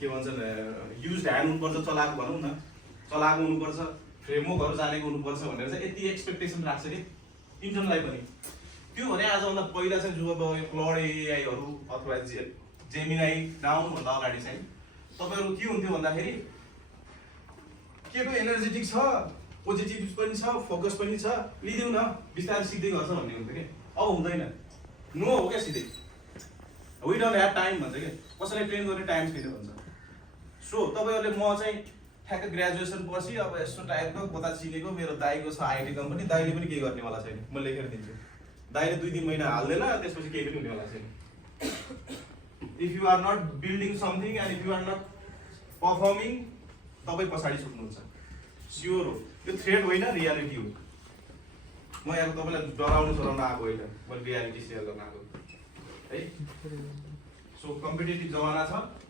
के भन्छन् use hand हुनुपर्छ, चलाएको भनौँ न, चलाएको हुनुपर्छ, फ्रेमवर्कहरू जानेको हुनुपर्छ भनेर चाहिँ यति एक्सपेक्टेसन राख्छ कि इन्टर्नलाई पनि। त्यो भने आजभन्दा पहिला चाहिँ जो अब क्लाउड एआईहरू अथवा जेमिनाई डाउनभन्दा अगाडि चाहिँ तपाईँहरू के हुन्थ्यो भन्दाखेरि केटो एनर्जेटिक छ, पोजिटिभ पनि छ, फोकस पनि छ, लिदिउँ न बिस्तारै सिक्दै गर्छ भन्ने हुन्थ्यो कि। अब हुँदैन, नो हो क्या सिधै। वी डोन्ट ह्याभ टाइम भन्छ क्या, कसैलाई ट्रेन गर्ने टाइम छैन भन्छ। सो तपाईँहरूले म चाहिँ ठ्याक्क ग्रेजुएसन पछि अब यस्तो टाइपको कता चिनेको मेरो दाइको छ आइटी कम्पनी, दाइले पनि केही गर्नेवाला छैन, म लेखेर दिन्छु। दाइले 2-3 महिना हाल्दैन, त्यसपछि केही पनि हुनेवाला छैन। If you are not building something and if you are not performing, तपाईँ पछाडि छुट्नुहुन्छ, स्योर हो। यो थ्रेड होइन, रियालिटी हो। म यहाँ तपाईँलाई डराउनु आएको होइन, मैले रियालिटी सेयर गर्न आएको है। सो कम्पिटेटिभ जमाना छ,